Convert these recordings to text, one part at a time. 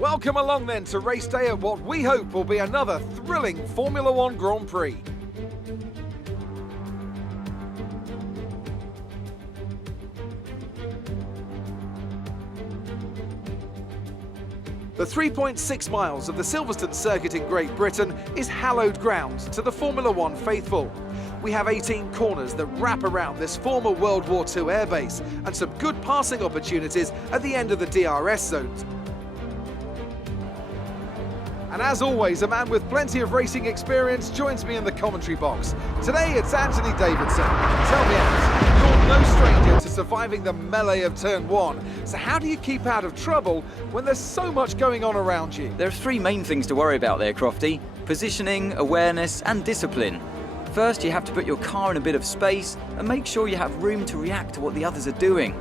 Welcome along then to race day at what we hope will be another thrilling Formula One Grand Prix. The 3.6 miles of the Silverstone Circuit in Great Britain is hallowed ground to the Formula One faithful. We have 18 corners that wrap around this former World War II airbase and some good passing opportunities at the end of the DRS zones. And as always, a man with plenty of racing experience joins me in the commentary box. Today it's Anthony Davidson. Tell me, Ant, you're no stranger to surviving the melee of turn one. So how do you keep out of trouble when there's so much going on around you? There are three main things to worry about there, Crofty: positioning, awareness and discipline. First, you have to put your car in a bit of space and make sure you have room to react to what the others are doing.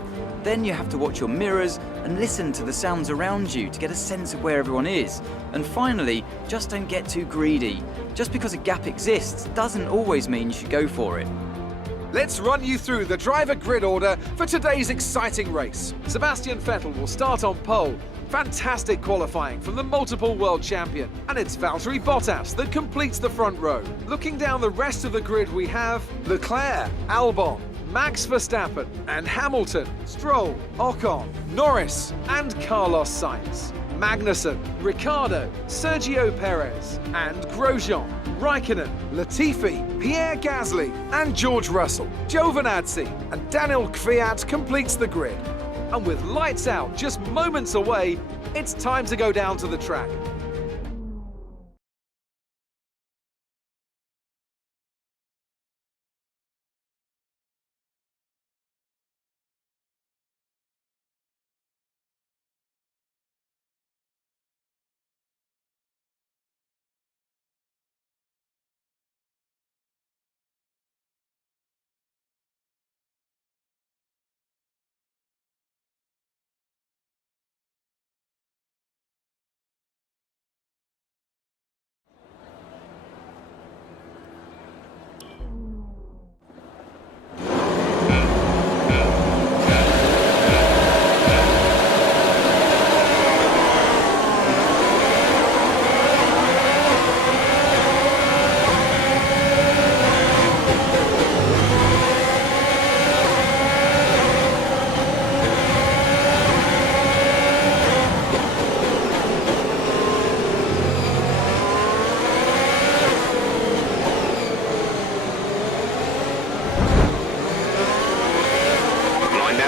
Then you have to watch your mirrors and listen to the sounds around you to get a sense of where everyone is. And finally, just don't get too greedy. Just because a gap exists doesn't always mean you should go for it. Let's run you through the driver grid order for today's exciting race. Sebastian Vettel will start on pole. Fantastic qualifying from the multiple world champion. And it's Valtteri Bottas that completes the front row. Looking down the rest of the grid, we have Leclerc, Albon, Max Verstappen and Hamilton, Stroll, Ocon, Norris and Carlos Sainz, Magnussen, Ricciardo, Sergio Perez and Grosjean, Raikkonen, Latifi, Pierre Gasly and George Russell. Giovinazzi and Daniel Kvyat completes the grid. And with lights out just moments away, it's time to go down to the track.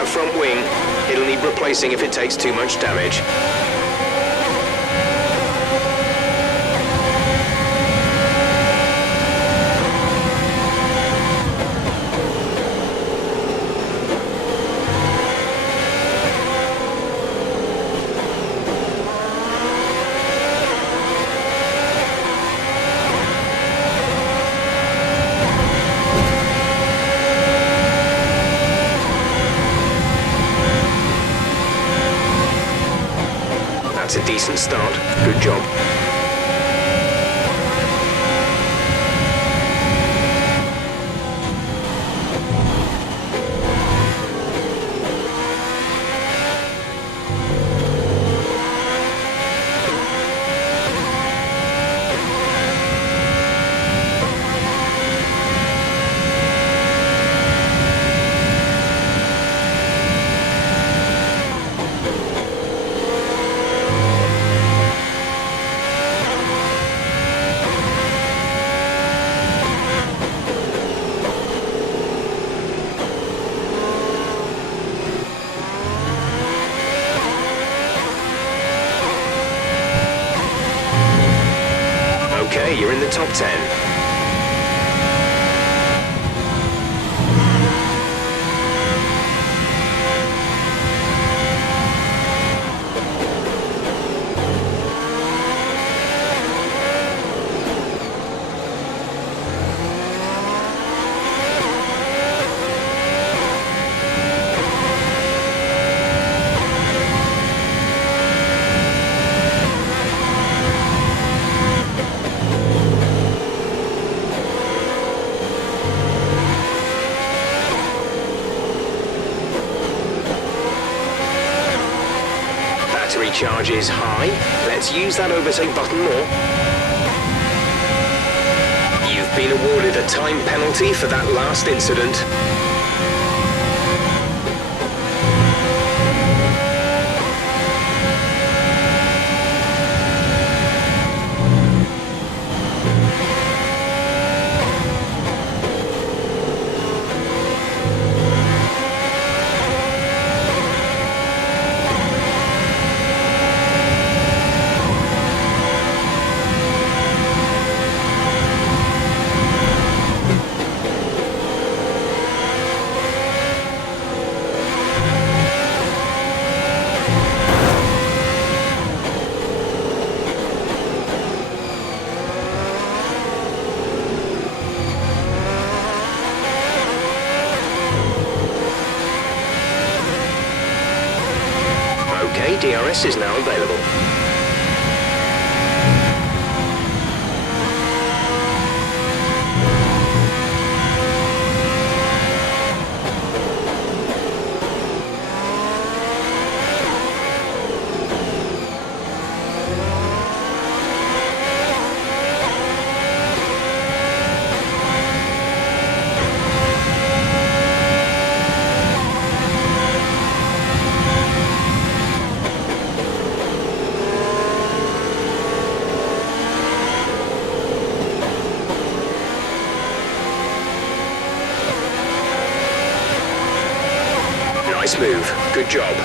Front wing. It'll need replacing if it takes too much damage. That's a decent start. Good job. Okay, you're in the top 10. Battery charge is high. Let's use that overtake button more. You've been awarded a time penalty for that last incident. Okay, DRS is now available. Nice move. Good job.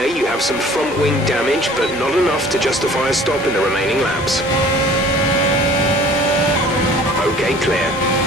Okay, you have some front wing damage, but not enough to justify a stop in the remaining laps. Okay, clear.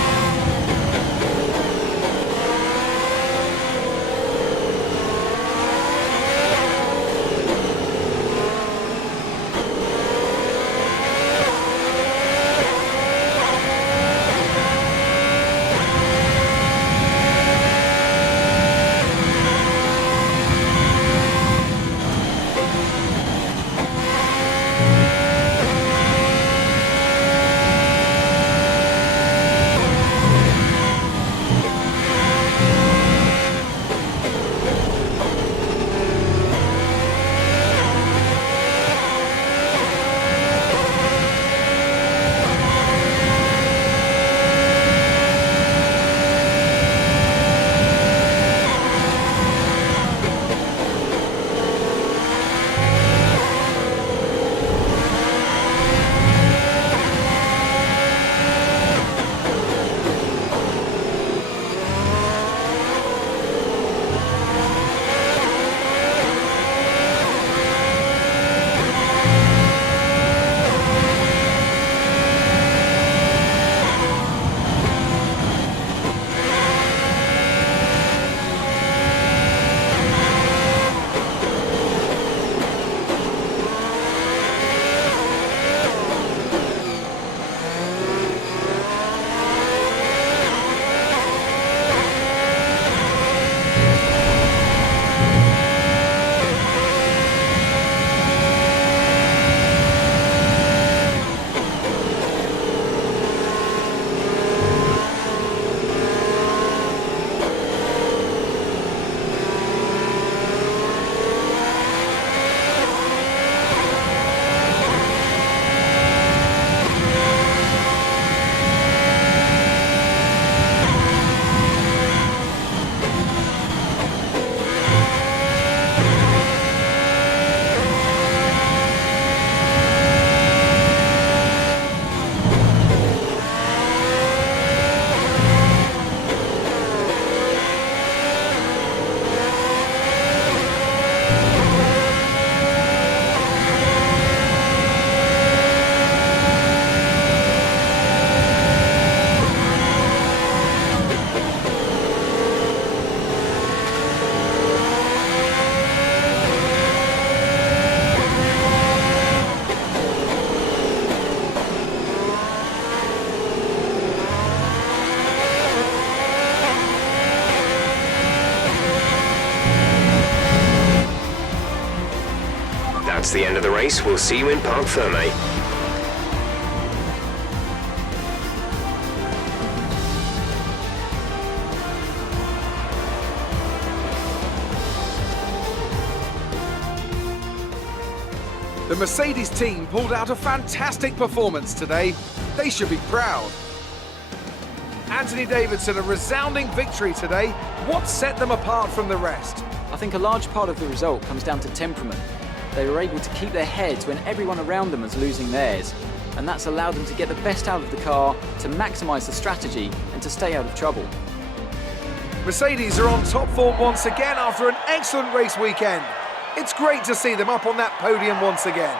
race. We'll see you in Parc Fermé. The Mercedes team pulled out a fantastic performance today. They should be proud. Anthony Davidson, a resounding victory today. What set them apart from the rest? I think a large part of the result comes down to temperament. They were able to keep their heads when everyone around them was losing theirs, and that's allowed them to get the best out of the car, to maximise the strategy and to stay out of trouble. Mercedes are on top form once again after an excellent race weekend. It's great to see them up on that podium once again.